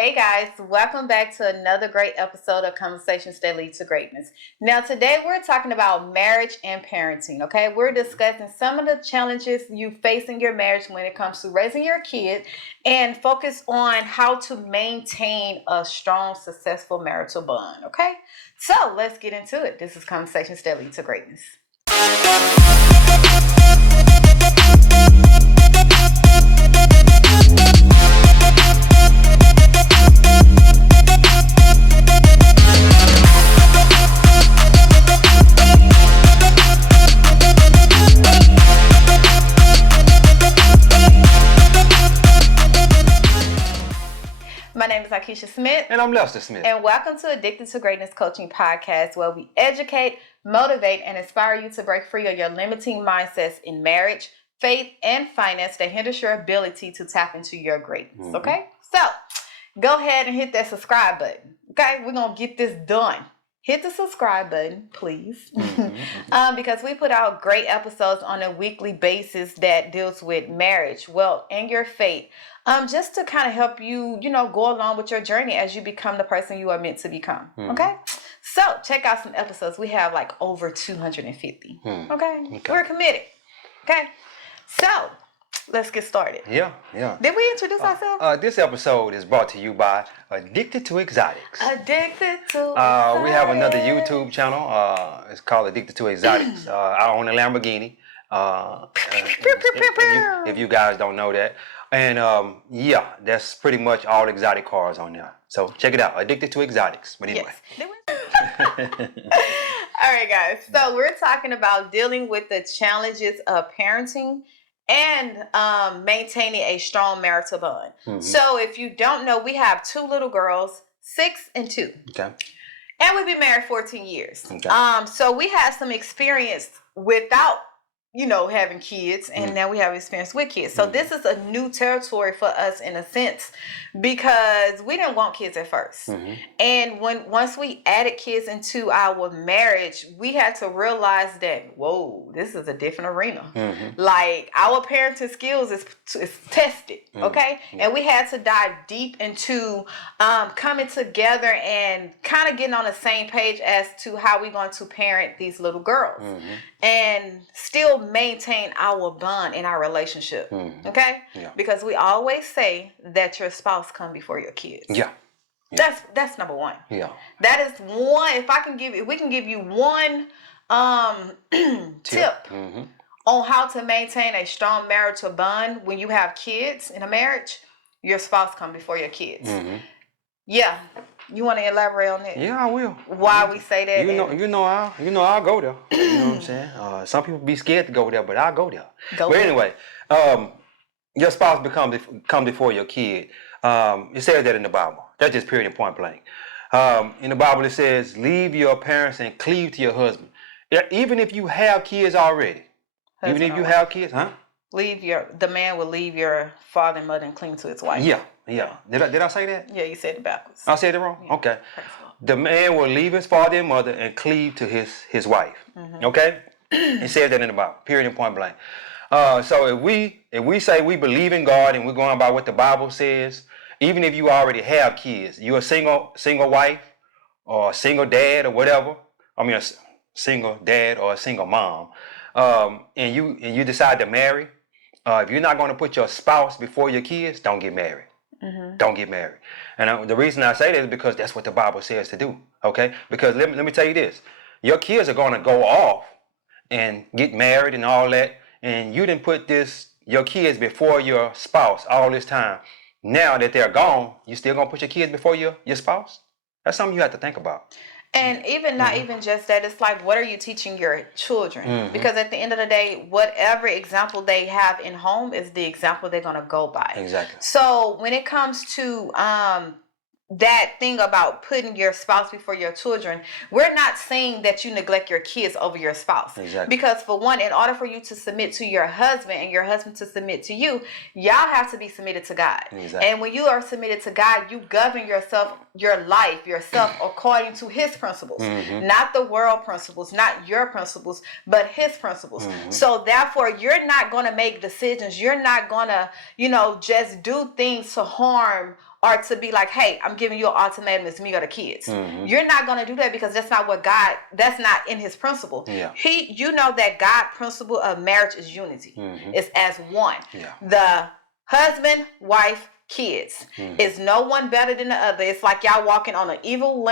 Hey guys, welcome back to another great episode of Conversations That Lead to Greatness. Now today we're talking about marriage and parenting, okay? We're discussing some of the challenges you face in your marriage when it comes to raising your kid and focus on how to maintain a strong, successful marital bond, okay? So let's get into it. This is Conversations That Lead to Greatness. My name is Akeisha Smith. And I'm Lester Smith. And welcome to Addicted to Greatness Coaching Podcast, where we educate, motivate, and inspire you to break free of your limiting mindsets in marriage, faith, and finance that hinders your ability to tap into your greatness, okay? So, go ahead and hit that subscribe button, okay? We're going to get this done. Hit the subscribe button, please, because we put out great episodes on a weekly basis that deals with marriage, wealth, and your faith, just to kind of help you, go along with your journey as you become the person you are meant to become, okay? So check out some episodes. We have like over 250, okay? We're committed, okay? So let's get started. Yeah. Did we introduce ourselves? This episode is brought to you by Addicted to Exotics. Addicted to Exotics. We have another YouTube channel. It's called Addicted to Exotics. I own a Lamborghini. If you guys don't know that. And that's pretty much all exotic cars on there. So check it out. Addicted to Exotics. But anyway. Yes. All right, guys. So we're talking about dealing with the challenges of parenting and maintaining a strong marital bond. So if you don't know, we have two little girls, 6 and 2. Okay. And we've been married 14 years. Okay. So we had some experience without, having kids, and now we have experience with kids. So this is a new territory for us in a sense, because we didn't want kids at first. And once we added kids into our marriage, we had to realize that, whoa, this is a different arena. Like our parenting skills is tested, okay? And we had to dive deep into coming together and kind of getting on the same page as to how we're going to parent these little girls and still maintain our bond in our relationship, okay? Yeah. Because we always say that your spouse come before your kids. Yeah. That's number one. Yeah. That is one. If we can give you one tip on how to maintain a strong marital bond when you have kids in a marriage, your spouse come before your kids. Yeah. You want to elaborate on that? Yeah, I will. Why we say that? I'll go there. You know what I'm saying? Some people be scared to go there, but I'll go there. Anyway, your spouse come before your kid. It says that in the Bible. That's just period and point blank. In the Bible it says, leave your parents and cleave to your husband. Even if you have kids already. Even if you have kids, the man will leave your father and mother and cling to his wife. Yeah. Did I say that? Yeah, you said it backwards. I said it wrong? Yeah. Okay. The man will leave his father and mother and cleave to his wife. Okay? It says that in the Bible. Period and point blank. So if we say we believe in God and we're going by what the Bible says, even if you already have kids, you're a single wife or a single dad or whatever. I mean a single dad or a single mom. And you decide to marry. If you're not going to put your spouse before your kids, don't get married. Don't get married. And the reason I say that is because that's what the Bible says to do. Okay? Because let me tell you this. Your kids are going to go off and get married and all that. And you didn't put your kids before your spouse all this time. Now that they're gone, you still going to put your kids before your spouse? That's something you have to think about. And even not even just that, it's like, what are you teaching your children? Because at the end of the day, whatever example they have in home is the example they're going to go by. Exactly. So when it comes to that thing about putting your spouse before your children, we're not saying that you neglect your kids over your spouse. Exactly. Because for one, in order for you to submit to your husband and your husband to submit to you, y'all have to be submitted to God. Exactly. And when you are submitted to God, you govern yourself according to his principles. Not the world principles, not your principles, but his principles. So therefore, you're not going to make decisions. You're not going to, just do things to harm or to be like, hey, I'm giving you an ultimatum, it's me or the kids. You're not going to do that because that's not in his principle. Yeah. You know that God principle of marriage is unity. It's as one. Yeah. The husband, wife, kids. Is no one better than the other. It's like y'all walking on an evil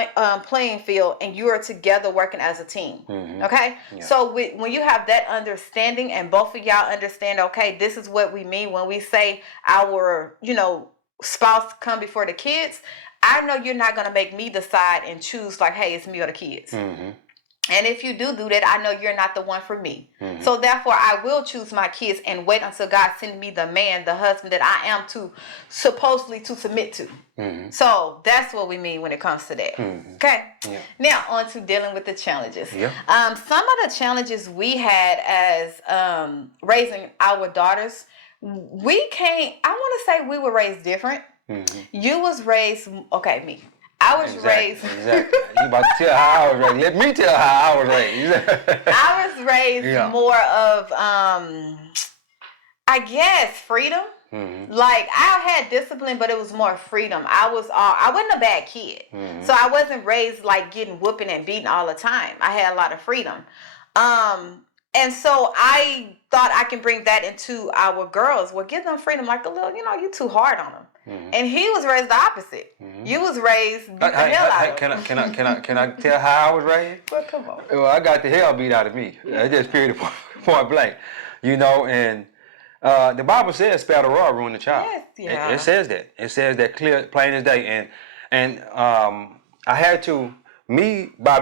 playing field and you are together working as a team. Okay? Yeah. So when you have that understanding and both of y'all understand, okay, this is what we mean when we say our, spouse come before the kids, I know you're not going to make me decide and choose like, hey, it's me or the kids. And if you do that, I know you're not the one for me. So therefore, I will choose my kids and wait until God sends me the man, the husband that I am supposedly to submit to. So that's what we mean when it comes to that. Okay? Yeah. Now, on to dealing with the challenges. Yeah. Some of the challenges we had as raising our daughters, I want to say we were raised different. You was raised, okay, me. I was raised. Exactly. You about to tell how I was raised. Let me tell how I was raised. I was raised more of, I guess, freedom. Like I had discipline, but it was more freedom. I wasn't a bad kid, so I wasn't raised like getting whooping and beaten all the time. I had a lot of freedom, and so I thought I can bring that into our girls. Well, give them freedom, like a little, you too hard on them. And he was raised the opposite. You was raised beat the hell out of him. Can I tell how I was raised? Well, come on. Well, I got the hell beat out of me. Just period point blank. And the Bible says spare the rod, ruin the child. Yes, yeah. It says that. It says that clear, plain as day. And I had to, by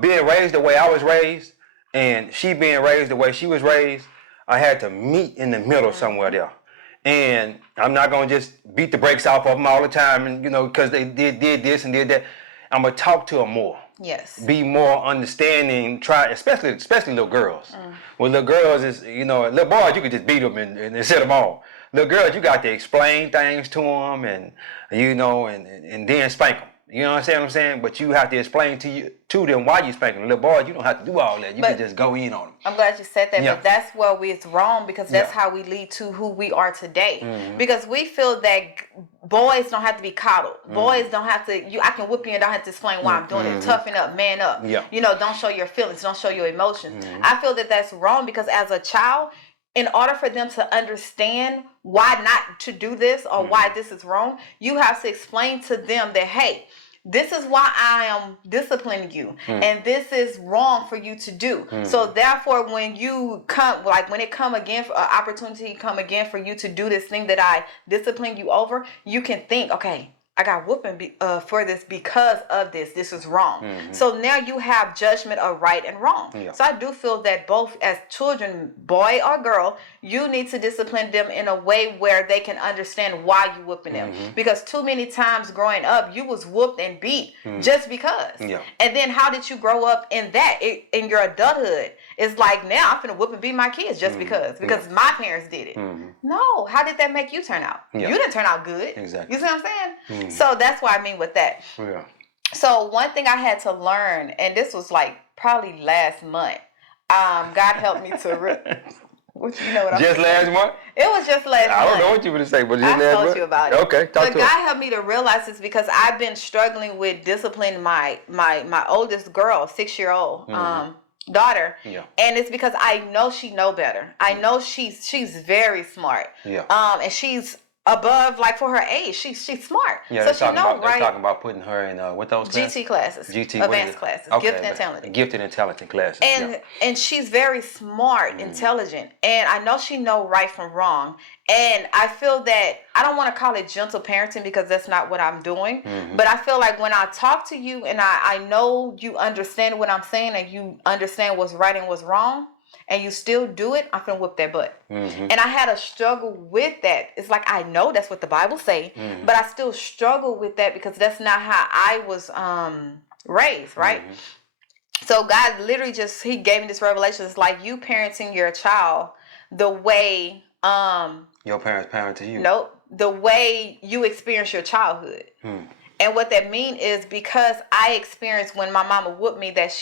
being raised the way I was raised, and she being raised the way she was raised, I had to meet in the middle somewhere there. And I'm not gonna just beat the brakes off of them all the time, and because they did this and did that. I'm gonna talk to them more. Yes. Be more understanding. Try, especially little girls. Well, little girls is little boys you could just beat them and set them on. Little girls you got to explain things to them and and then spank them. You know what I'm saying? But you have to explain to them why you spank them. Little boys, you don't have to do all that. You can just go in on them. I'm glad you said that, but that's where it's wrong because that's how we lead to who we are today. Because we feel that boys don't have to be coddled. Boys don't have to. I can whoop you and don't have to explain why I'm doing it. Toughen up, man up. Yeah. Don't show your feelings. Don't show your emotions. I feel that that's wrong because as a child, in order for them to understand why not to do this or why this is wrong, you have to explain to them that, hey, this is why I am disciplining you, and this is wrong for you to do. So therefore, when you come, when it come again, opportunity come again for you to do this thing that I discipline you over, you can think, okay, I got whooping for this because of this. This is wrong. So now you have judgment of right and wrong. Yeah. So I do feel that both as children, boy or girl, you need to discipline them in a way where they can understand why you whooping them. Because too many times growing up, you was whooped and beat just because. Yeah. And then how did you grow up in that? In your adulthood, it's like now I'm finna whoop and beat my kids just because my parents did it. No, how did that make you turn out? Yeah. You didn't turn out good. Exactly. You see what I'm saying? So that's what I mean with that. Yeah. So one thing I had to learn, and this was like probably last month. God helped me to. Just last month? It was just last month. I don't know what you were going to say, but just last month. I told you about it. Okay, talk to us. But God helped me to realize this because I've been struggling with disciplining my oldest girl, 6-year-old. Daughter, and it's because I know she know better. I know she's very smart. Yeah. And she's above, like for her age, she's smart. Yeah, so she know right. They're talking about putting her in what those classes? GT classes, advanced classes, okay, gifted and talented. Gifted and talented classes. And she's very smart, intelligent, and I know she know right from wrong. And I feel that I don't want to call it gentle parenting because that's not what I'm doing. But I feel like when I talk to you and I know you understand what I'm saying and you understand what's right and what's wrong, and you still do it, I'm finna whoop that butt. And I had a struggle with that. It's like I know that's what the Bible say, but I still struggle with that because that's not how I was raised, right? So God literally He gave me this revelation. It's like you parenting your child the way your parents parented you. Nope. The way you experience your childhood. And what that mean is because I experienced when my mama whooped me that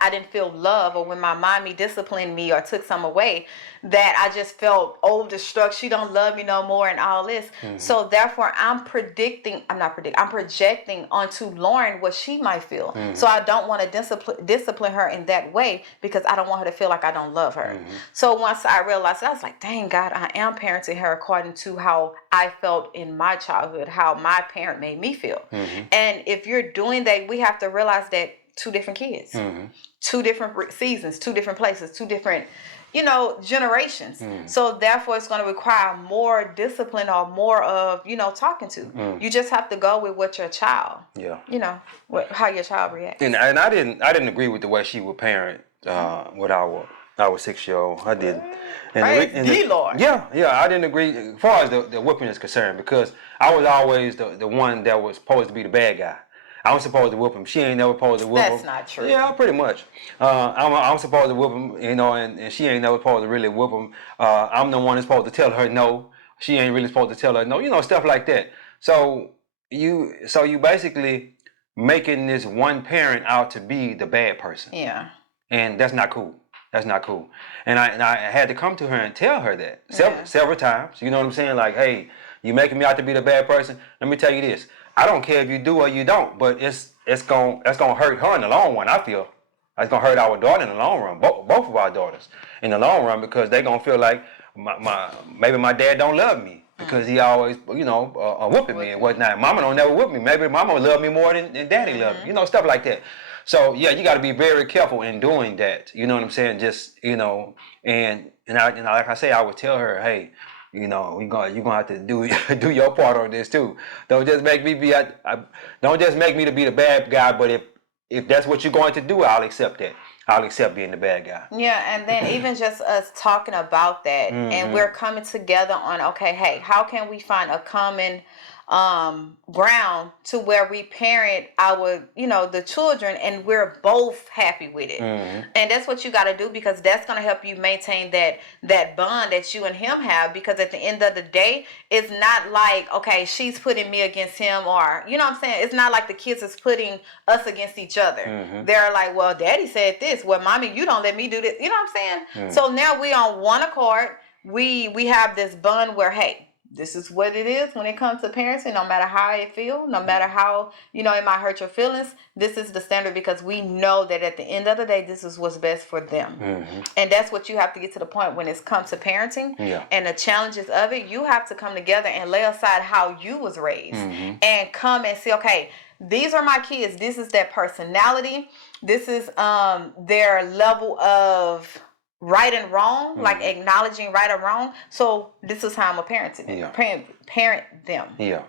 I didn't feel love, or when my mommy disciplined me or took some away, that I just felt overstruck. She don't love me no more and all this. So therefore I'm projecting onto Lauren what she might feel. So I don't want to discipline her in that way because I don't want her to feel like I don't love her. So once I realized that, I was like, dang God, I am parenting her according to how I felt in my childhood, how my parent made me feel. And if you're doing that, we have to realize that two different kids, two different seasons, two different places, two different, generations. So therefore it's going to require more discipline or more of, talking to. You just have to go with what your child, how your child reacts. And I didn't agree with the way she would parent with our 6-year-old. I didn't. Lord. Yeah, I didn't agree as far as the whipping is concerned, because I was always the one that was supposed to be the bad guy. I was supposed to whoop him. She ain't never supposed to whoop him. That's not true. Yeah, pretty much. I'm supposed to whoop him, and she ain't never supposed to really whoop him. I'm the one that's supposed to tell her no. She ain't really supposed to tell her no. Stuff like that. So you basically making this one parent out to be the bad person. Yeah. And that's not cool. That's not cool. And I had to come to her and tell her that several times. You know what I'm saying? Like, hey, you making me out to be the bad person. Let me tell you this. I don't care if you do or you don't, but that's gonna hurt her in the long run. I feel it's gonna hurt our daughter in the long run. Both of our daughters in the long run, because they gonna feel like maybe my dad don't love me because he always whooping me and whatnot. Mama don't never whoop me. Maybe mama will love me more than daddy love me. Stuff like that. So yeah, you got to be very careful in doing that. You know what I'm saying? Just and like I say, I would tell her, hey, you're gonna have to do your part on this too. Don't just make me don't just make me to be the bad guy. But if that's what you're going to do, I'll accept that. I'll accept being the bad guy. Yeah, and then even just us talking about that, and we're coming together on, okay, hey, how can we find a common ground to where we parent our, the children, and we're both happy with it. And that's what you got to do, because that's going to help you maintain that bond that you and him have. Because at the end of the day, it's not like, okay, she's putting me against him, or what I'm saying, it's not like the kids is putting us against each other. They're like, well, daddy said this, well, mommy, you don't let me do this, you know what I'm saying? So now we on one accord. We have this bond where, hey, this is what it is when it comes to parenting. No matter how I feel, no matter how, it might hurt your feelings, this is the standard, because we know that at the end of the day, this is what's best for them. And that's what you have to get to the point when it comes to parenting and the challenges of it. You have to come together and lay aside how you was raised and come and say, okay, these are my kids. This is their personality. This is their level of right and wrong, like acknowledging right or wrong. So this is how I'm a parent them. Yeah.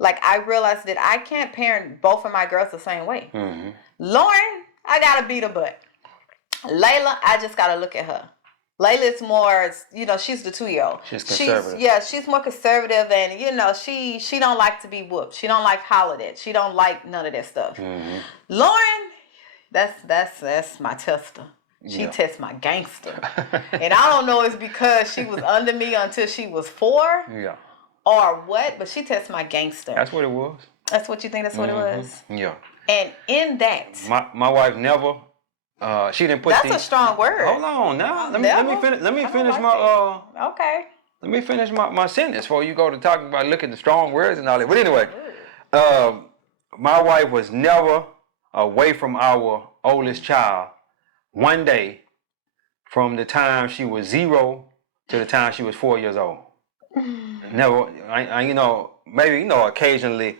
Like, I realized that I can't parent both of my girls the same way. Lauren, I gotta beat her butt. Layla, I just gotta look at her. Layla's more, she's the 2-year-old. She's conservative. She's more conservative, and she don't like to be whooped. She don't like hollered at. She don't like none of that stuff. Lauren, that's my tester. She tests my gangster. And I don't know, it's because she was under me until she was 4. Yeah. Or what, but she tests my gangster. That's what it was. That's what you think that's what it was? Yeah. And in that, my wife never she didn't put that's a strong word. Hold on now. Let me finish my okay. Let me finish my sentence before you go to talking about looking at the strong words and all that. But anyway, my wife was never away from our oldest child one day from the time she was 0 to the time she was 4 years old. Never, maybe, occasionally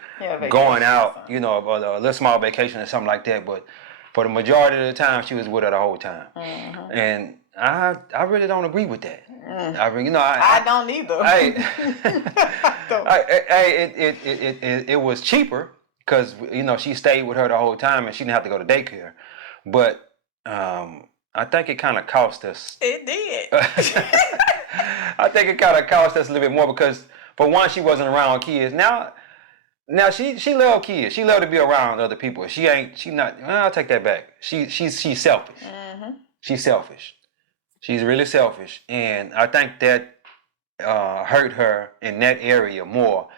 going out, a little small vacation or something like that. But for the majority of the time, she was with her the whole time. And I really don't agree with that. I don't either. It was cheaper because, she stayed with her the whole time and she didn't have to go to daycare. But I think it kind of cost us. It did. I think it kind of cost us a little bit more because, for one, she wasn't around kids. Now she loved kids. She loved to be around other people. I'll take that back. She's selfish. She's selfish. She's really selfish, and I think that hurt her in that area more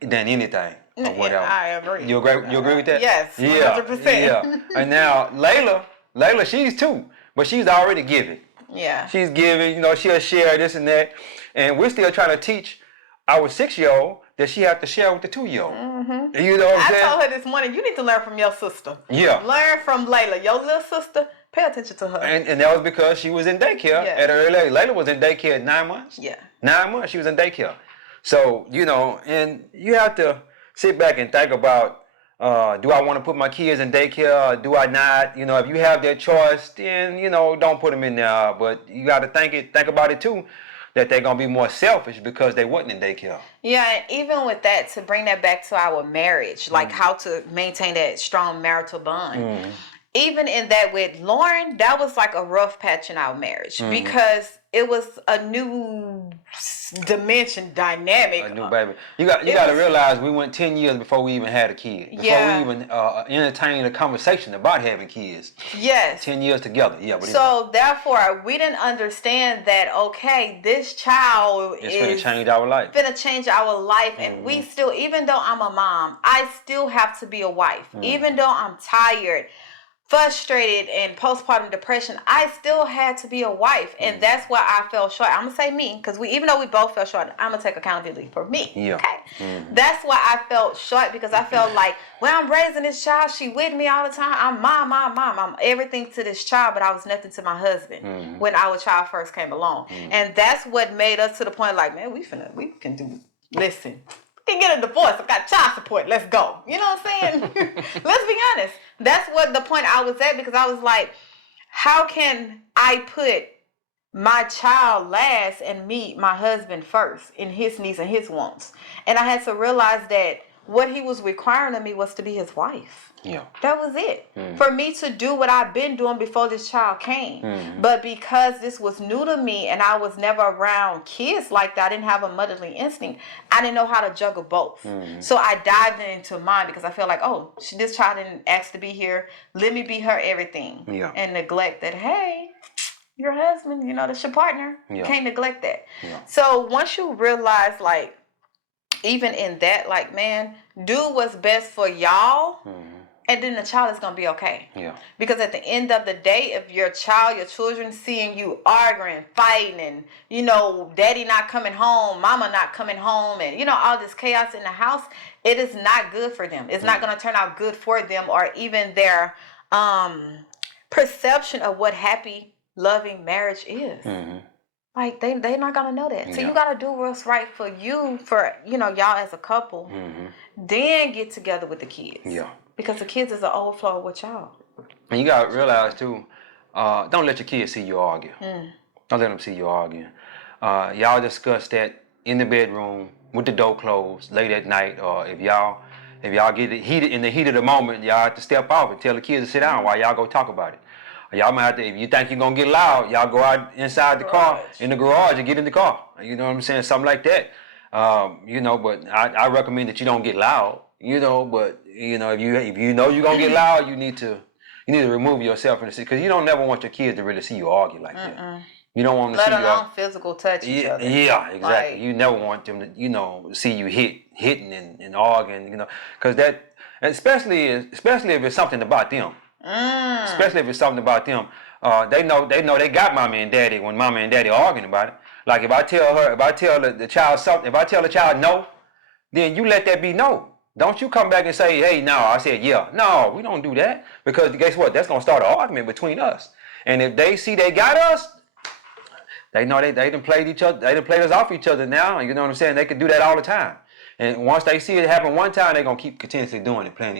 than anything. or whatever. I agree. You agree with that? Yes, 100%. Yeah. And now Layla, she's 2, but she's already giving. Yeah. She's giving, she'll share this and that. And we're still trying to teach our 6-year-old that she has to share with the 2-year-old. Mm-hmm. You know what I'm saying? I told her this morning, you need to learn from your sister. Yeah. Learn from Layla. Your little sister, pay attention to her. And that was because she was in daycare at an early age. Layla was in daycare at 9 months. Yeah. 9 months she was in daycare. So, and you have to sit back and think about, do I want to put my kids in daycare or do I not? If you have that choice, then, don't put them in there. But you got to think about it too, that they're going to be more selfish because they wasn't in daycare. Yeah, and even with that, to bring that back to our marriage, like how to maintain that strong marital bond. Even in that with Lauren, that was like a rough patch in our marriage because it was a new dimension dynamic. A new baby. You got to realize we went 10 years before we even had a kid. Before we even entertained a conversation about having kids. Yes. 10 years together. Yeah. But so therefore, we didn't understand that, okay, this child is going to change our life. Finna change our life. And we still, even though I'm a mom, I still have to be a wife. Even though I'm tired, frustrated, and postpartum depression, I still had to be a wife. And that's why I fell short. I'm going to say me, because even though we both fell short, I'm going to take accountability for me. Yeah. Okay? That's why I felt short, because I felt like, when I'm raising this child, she with me all the time. I'm mom. I'm everything to this child, but I was nothing to my husband when our child first came along. And that's what made us to the point like, man, we can do, listen. Can get a divorce. I got child support. Let's go. You know what I'm saying? Let's be honest. That's what the point I was at, because I was like, how can I put my child last and meet my husband first in his needs and his wants? And I had to realize that what he was requiring of me was to be his wife. Yeah. That was it. For me to do what I've been doing before this child came. But because this was new to me and I was never around kids like that, I didn't have a motherly instinct, I didn't know how to juggle both. So I dived into mine because I felt like, oh, this child didn't ask to be here. Let me be her everything. Yeah. And neglect that, hey, your husband, that's your partner. Yeah. You can't neglect that. Yeah. So once you realize, like, even in that, like, man, do what's best for y'all. And then the child is going to be okay. Yeah. Because at the end of the day, if your children seeing you arguing, fighting, and, daddy not coming home, mama not coming home, and, all this chaos in the house, it is not good for them. It's not going to turn out good for them, or even their perception of what happy, loving marriage is. Like, they're not going to know that. So you got to do what's right for you, for, y'all as a couple. Then get together with the kids. Yeah. Because the kids is an overflow with y'all. And you got to realize, too, don't let your kids see you argue. Don't let them see you arguing. Y'all discuss that in the bedroom with the door closed late at night, or if y'all get heated in the heat of the moment, y'all have to step off and tell the kids to sit down while y'all go talk about it. Y'all might have to, if you think you're going to get loud, y'all go out inside the car, in the garage, and get in the car. You know what I'm saying? Something like that. But I recommend that you don't get loud. But if you know you're gonna get loud, you need to remove yourself from the situation, because you don't never want your kids to really see you argue like that. You don't want them to see you. Let alone physical touch each other. Yeah, exactly. Like, you never want them to, see you hitting and arguing, because that, especially if it's something about them. Especially if it's something about them, they know they got mommy and daddy when mommy and daddy are arguing about it. Like if I tell the child something, if I tell the child no, then you let that be no. Don't you come back and say, hey, no, I said yeah. No, we don't do that, because guess what? That's gonna start an argument between us. And if they see they got us, they know they done played each other. They done played us off each other now. You know what I'm saying? They can do that all the time. And once they see it happen one time, they're gonna keep continuously doing it, playing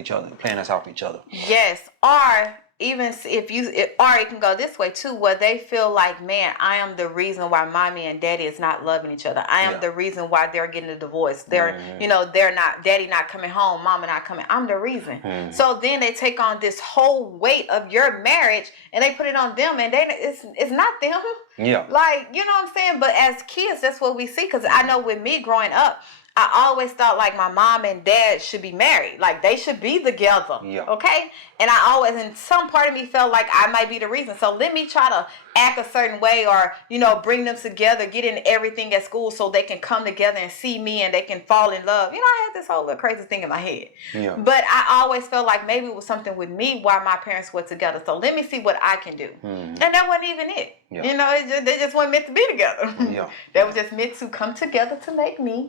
us off each other. Yes, or even or it can go this way too, where they feel like, man, I am the reason why mommy and daddy is not loving each other. I am the reason why they're getting a divorce. They're, they're not, daddy not coming home, mama not coming. I'm the reason. So then they take on this whole weight of your marriage and they put it on them, and it's not them. Yeah. Like, you know what I'm saying? But as kids, that's what we see. Because I know with me growing up, I always thought like my mom and dad should be married. Like they should be together. Yeah. Okay? And and some part of me felt like I might be the reason. So let me try to act a certain way, or bring them together, get in everything at school so they can come together and see me and they can fall in love. I had this whole little crazy thing in my head. Yeah. But I always felt like maybe it was something with me why my parents were together. So let me see what I can do. And that wasn't even it. Yeah. They just weren't meant to be together. Yeah. They were just meant to come together to make me.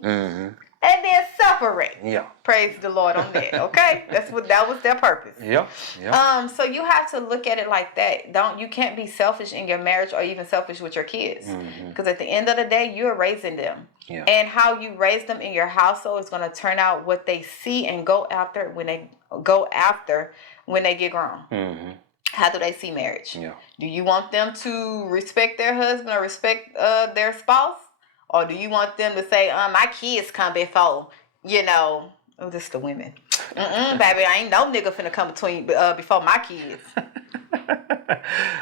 And then separate. Yeah. Praise the Lord on that. Okay? That was their purpose. Yeah. Yeah. So you have to look at it like that. You can't be selfish in your marriage or even selfish with your kids. Because at the end of the day, you're raising them. Yeah. And how you raise them in your household is going to turn out what they see and go after when they get grown. How do they see marriage? Yeah. Do you want them to respect their husband or respect their spouse? Or do you want them to say, my kids come before, oh, this is the women. Baby, I ain't no nigga finna come before my kids.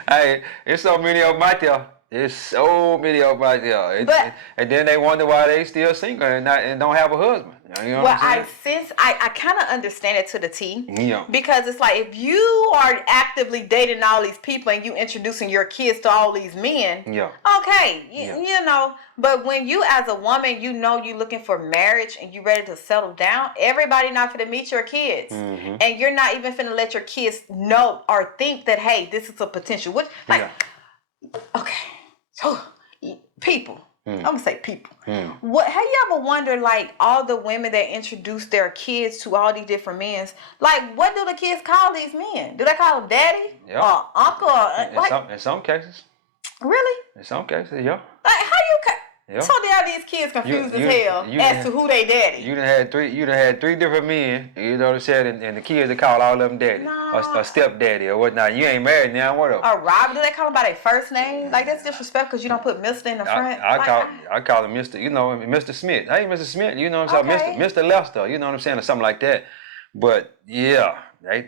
Hey, it's so many of them out there. There's so many of them out there. And then they wonder why they still single and don't have a husband. You know what I'm saying? I kind of understand it to the T. Yeah. Because it's like, if you are actively dating all these people and you introducing your kids to all these men, okay, you know. But when you as a woman, you looking for marriage and you ready to settle down, everybody not finna meet your kids. And you're not even finna let your kids know or think that, hey, this is a potential. Okay. So, people. I'm gonna say people. What? Have you ever wondered, like, all the women that introduce their kids to all these different men? Like, what do the kids call these men? Do they call them daddy or uncle? Or, in some cases. Really? In some cases, yeah. Like, how you? So now these kids confused as hell as to who they daddy. You done had three different men. You know what I'm saying? And the kids, they call all of them daddy or stepdaddy or whatnot. You ain't married now. What up? Or Rob? Do they call him by their first name? Like, that's disrespectful because you don't put Mr. in the front. I call him Mr. Mr. Smith. Hey, Mr. Smith. You know what I'm saying? Mr. Lester. You know what I'm saying, or something like that. But yeah, they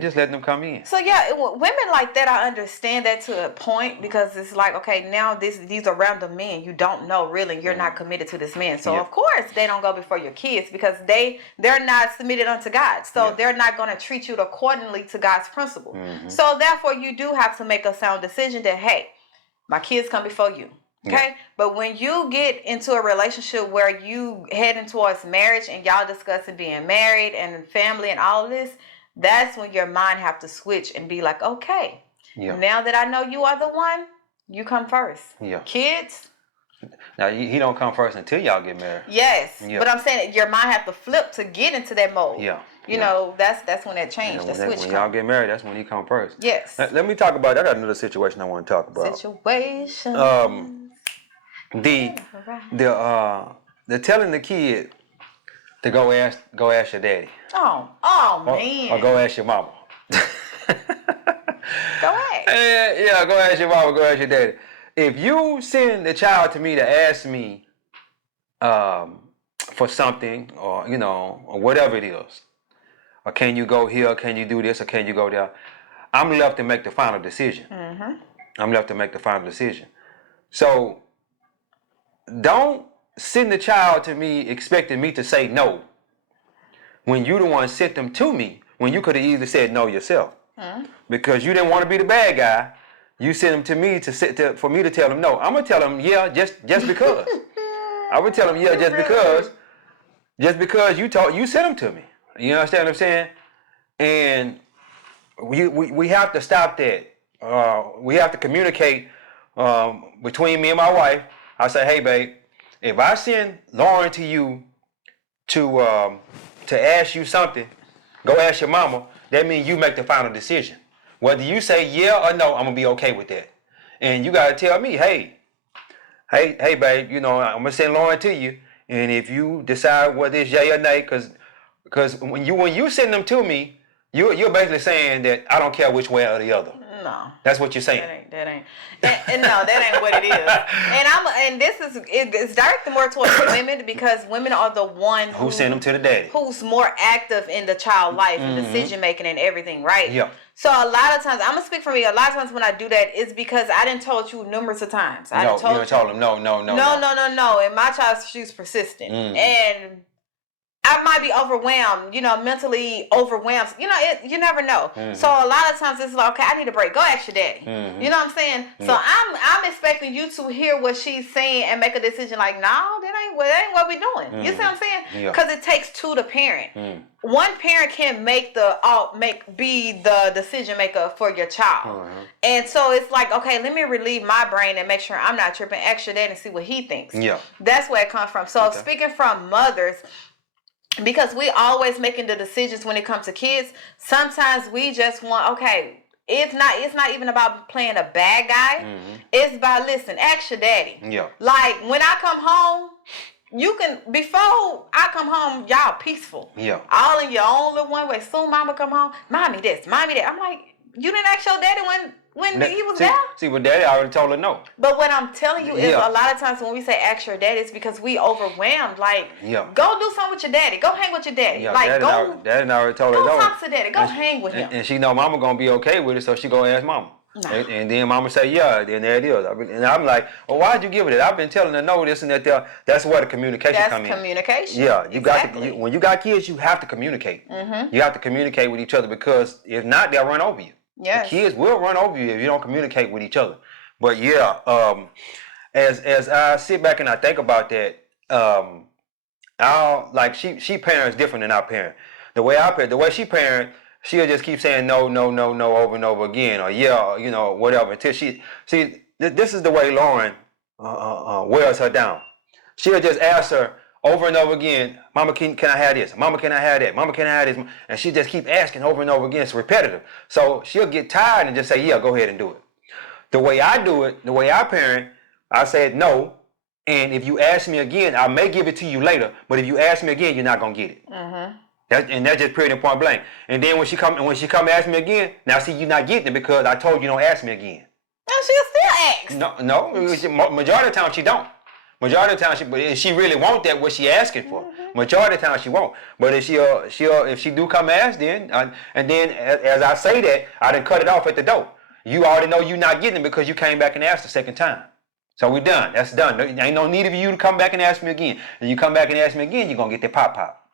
just letting them come in. So yeah, women like that, I understand that to a point, because it's like, okay, now these are random men you don't know really. You're not committed to this man, so of course they don't go before your kids because they're not submitted unto God. So they're not going to treat you accordingly to God's principle. So therefore, you do have to make a sound decision that, hey, my kids come before you. Okay, but when you get into a relationship where you heading towards marriage and y'all discussing being married and family and all of this, that's when your mind have to switch and be like, okay, now that I know you are the one, you come first. Yeah. Kids. Now he don't come first until y'all get married. Yes, but I'm saying your mind have to flip to get into that mode. Yeah. You know, that's when that change, that switch when y'all get married, that's when he come first. Yes. Let me talk about. I got another situation I want to talk about. Situation. The telling the kid to go ask your daddy. Oh man. Or go ask your mama. Go ahead. Go ask your mama, go ask your daddy. If you send the child to me to ask me for something, or or whatever it is, or can you go here, can you do this, or can you go there, I'm left to make the final decision. I'm left to make the final decision. So don't send the child to me expecting me to say no when you the one sent them to me, when you could have easily said no yourself. Because you didn't want to be the bad guy. You sent them to me for me to tell them no. I'm gonna tell them just because. I would tell them just because you sent them to me. You understand what I'm saying? And we have to stop that. We have to communicate between me and my wife. I say, hey babe, if I send Lauren to you to ask you something, go ask your mama. That means you make the final decision. Whether you say yeah or no, I'm gonna be okay with that. And you gotta tell me, hey babe, I'm gonna send Lauren to you, and if you decide whether it's yay or nay, because when you send them to me, you're basically saying that I don't care which way or the other. No, that's what you're saying. That ain't. And no, that ain't what it is. It's directed more towards women, because women are the one who send them to the daddy, who's more active in the child life and decision making and everything, right? Yeah. So a lot of times, I'm gonna speak for me. A lot of times when I do that, it's because I didn't told you numerous of times. You told them no. And my child, she's persistent, and I might be overwhelmed, mentally overwhelmed. You never know. So a lot of times it's like, okay, I need a break. Go ask your daddy. You know what I'm saying? So I'm expecting you to hear what she's saying and make a decision like, no, that ain't what we're doing. You see what I'm saying? Because it takes two to parent. One parent can be the decision maker for your child. And so it's like, okay, let me relieve my brain and make sure I'm not tripping. Ask your dad and see what he thinks. Yeah. That's where it comes from. So speaking from mothers, because we always making the decisions when it comes to kids, sometimes we just want, okay, it's not even about playing a bad guy. It's about, listen, ask your daddy. Yeah. Like when I come home, before I come home, y'all peaceful. Yeah. All in your own little one way. Soon mama come home, mommy this, mommy that. I'm like, you didn't ask your daddy when he was there? See, but daddy already told her no. But what I'm telling you is a lot of times when we say ask your daddy, it's because we overwhelmed. Like, go do something with your daddy. Go hang with your daddy. Yeah, like, daddy already told her no. Go talk to daddy. Go hang with him. And she know mama gonna be okay with it, so she gonna ask mama. No. And then mama say, yeah, then there it is. And I'm like, well, why'd you give it? I've been telling her no, this and that. That's where the communication comes in. That's communication. Yeah, you got to, when you got kids, you have to communicate. You have to communicate with each other, because if not, they'll run over you. Yes. The kids will run over you if you don't communicate with each other. But as I sit back and I think about that, she parents different than our parent. The way she parent, she'll just keep saying no over and over again, or whatever, until this is the way Lauren wears her down. She'll just ask her over and over again, Mama, can I have this? Mama, can I have that? Mama, can I have this? And she just keep asking over and over again. It's repetitive. So she'll get tired and just say, yeah, go ahead and do it. The way I do it, the way I parent, I said no. And if you ask me again, I may give it to you later. But if you ask me again, you're not going to get it. That's just period and point blank. And then when she come ask me again, now see, you're not getting it because I told you don't ask me again. No, she'll still ask. No, majority of the time she don't. Majority of the time, if she really want that, what she asking for. Majority of the time she won't. But if she do come ask, then and then as I say that, I done cut it off at the door. You already know you're not getting it because you came back and asked the second time. So we done. That's done. There ain't no need of you to come back and ask me again. And you come back and ask me again, you're gonna get that pop.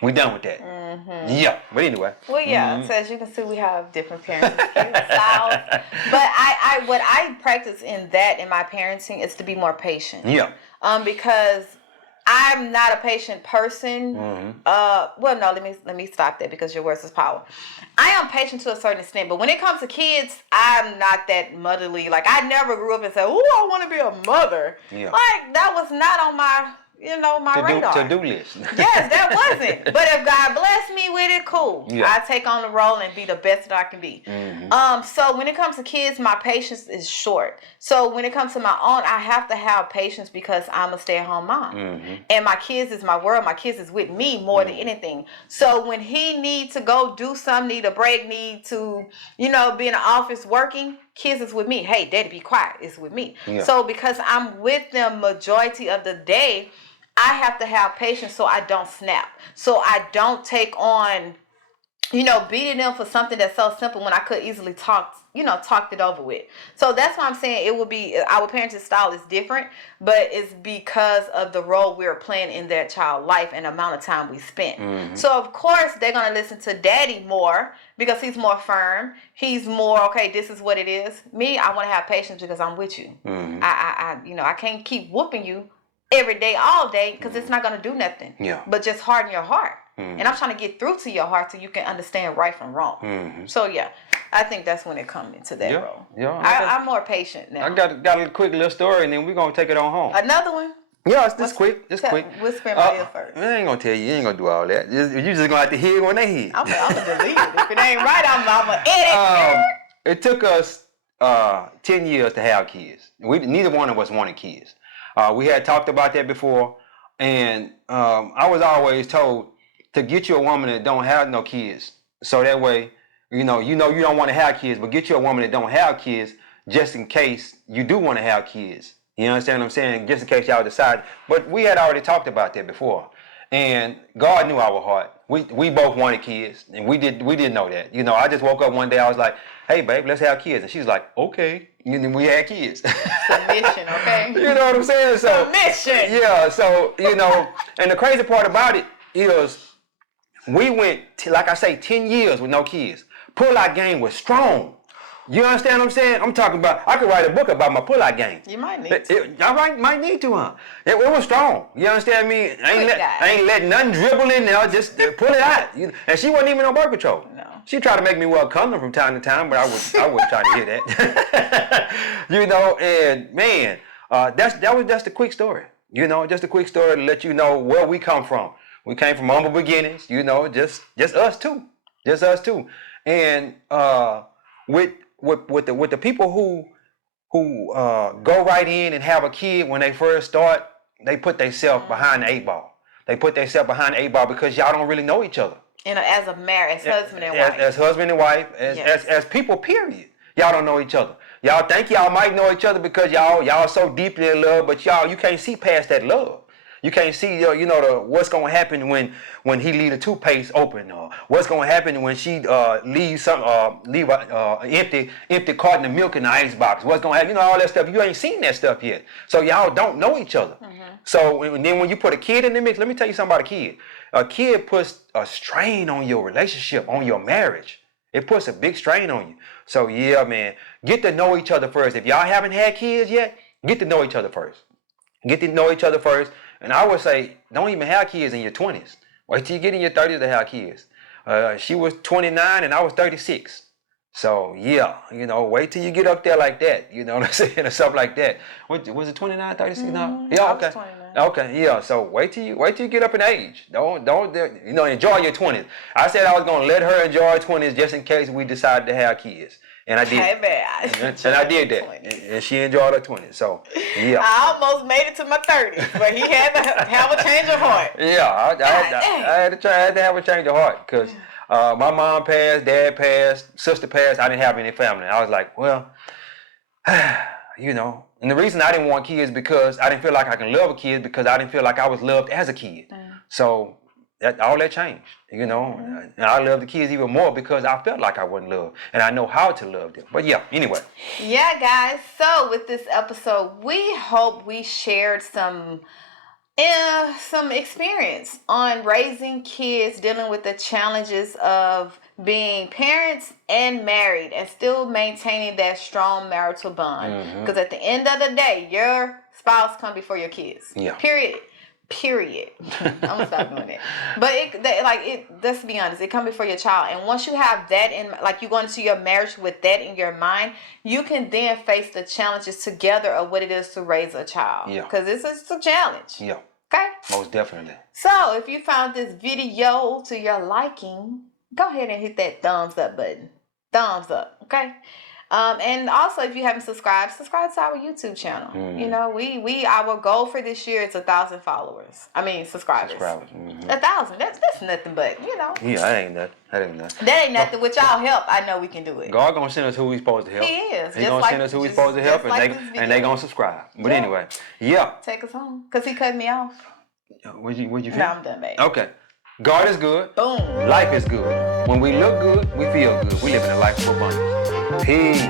We done with that. Yeah, but anyway. Well, yeah. So as you can see, we have different parenting styles. But what I practice in my parenting is to be more patient. Yeah. Because I'm not a patient person. Well, no, let me stop that, because your words is power. I am patient to a certain extent, but when it comes to kids, I'm not that motherly. Like, I never grew up and said, "Oh, I want to be a mother." Yeah. Like, that was not on my radar. To-do list. Yes, that wasn't. But if God blessed me with it, cool. Yeah. I take on the role and be the best that I can be. So when it comes to kids, my patience is short. So when it comes to my own, I have to have patience because I'm a stay-at-home mom. And my kids is my world. My kids is with me more than anything. So when he need to go do something, need a break, need to, be in the office working, kids is with me. Hey, daddy, be quiet. It's with me. Yeah. So because I'm with them majority of the day, I have to have patience so I don't snap. So I don't take on, beating them for something that's so simple when I could easily talked it over with. So that's why I'm saying it will be, our parenting style is different, but it's because of the role we're playing in their child life and the amount of time we spent. So of course they're going to listen to daddy more because he's more firm. He's more, okay, this is what it is. Me, I want to have patience because I'm with you. I can't keep whooping you every day, all day, because it's not going to do nothing. Yeah. But just harden your heart. And I'm trying to get through to your heart so you can understand right from wrong. So yeah, I think that's when it comes into that role. Yeah, I'm more patient now. I got a quick little story, and then we're going to take it on home. Another one? Yeah, it's this quick. It's quick. We'll spend my ear first. I ain't going to tell you. You ain't going to do all that. You just going to have to hear it when they hear. I'm going to delete it. If it ain't right, I'm going to edit. It took us 10 years to have kids. Neither one of us wanted kids. We had talked about that before, and I was always told to get you a woman that don't have no kids. So that way, you don't want to have kids, but get you a woman that don't have kids just in case you do want to have kids. You understand what I'm saying? Just in case y'all decide. But we had already talked about that before. And God knew our heart. We both wanted kids, and we didn't know that. I just woke up one day, I was like, hey, babe, let's have kids. And she's like, okay. And then we had kids. Submission, okay? You know what I'm saying? So, submission. Yeah, so, and the crazy part about it, is we went, like I say, 10 years with no kids. Pull-out game was strong. You understand what I'm saying? I'm talking about, I could write a book about my pull-out game. You might need to. I might need to, huh? It was strong. You understand me? I ain't letting nothing dribble in there. Just pull it out. And she wasn't even on birth control. No. She tried to make me wear a condom from time to time, but I wasn't trying to hear that. And man, that's the quick story. Just a quick story to let you know where we come from. We came from humble beginnings. Just us two. Just us two. And with the people who go right in and have a kid when they first start, they put themselves behind the 8 ball. They put themselves behind the 8 ball because y'all don't really know each other. As a marriage, as husband and wife. As husband and wife, as people, period. Y'all don't know each other. Y'all think y'all might know each other because y'all so deeply in love, but you can't see past that love. You can't see, what's gonna happen when he leave the toothpaste open, or what's gonna happen when she leave an empty carton of milk in the icebox. What's gonna happen? All that stuff. You ain't seen that stuff yet, so y'all don't know each other. Mm-hmm. So then when you put a kid in the mix, let me tell you something about a kid. A kid puts a strain on your relationship, on your marriage. It puts a big strain on you. So yeah, man, get to know each other first. If y'all haven't had kids yet, get to know each other first. Get to know each other first. And I would say, don't even have kids in your 20s. Wait till you get in your 30s to have kids. She was 29 and I was 36. So yeah, wait till you get up there like that. You know what I'm saying? Or something like that. What was it, 29, 36 now? Yeah, okay. Okay, yeah. So wait till you get up in age. Don't enjoy your 20s. I said I was gonna let her enjoy her 20s just in case we decided to have kids. And I did. Hey, man. And I did that. And she enjoyed her 20s. So, yeah. I almost made it to my 30s, but he had to have a change of heart. Yeah, I had to have a change of heart because my mom passed, dad passed, sister passed. I didn't have any family. I was like, well, And the reason I didn't want kids because I didn't feel like I can love a kid because I didn't feel like I was loved as a kid. So all that changed, And I love the kids even more because I felt like I wasn't loved and I know how to love them. But yeah, anyway. Yeah, guys. So with this episode, we hope we shared some experience on raising kids, dealing with the challenges of being parents and married and still maintaining that strong marital bond. Because at the end of the day, your spouse comes before your kids. Yeah. Period. I'm gonna stop doing it. But let's be honest, it comes before your child. And once you have that you go into your marriage with that in your mind, you can then face the challenges together of what it is to raise a child. Yeah. Because it's a challenge. Yeah. Okay? Most definitely. So if you found this video to your liking, go ahead and hit that thumbs up button. Thumbs up, okay? And also, if you haven't subscribed to our YouTube channel. We our goal for this year is 1,000 followers. I mean, subscribers. 1,000. That's nothing, but Yeah, that ain't nothing. That ain't nothing. With y'all help, I know we can do it. God gonna send us who we supposed to help. He is. He gonna send us who we supposed to help, and they gonna subscribe. But anyway, yeah. Take us home, cause he cut me off. What'd you feel? No, I'm done, babe. Okay. God is good. Boom. Life is good. When we look good, we feel good. We live in a life of abundance. Peace.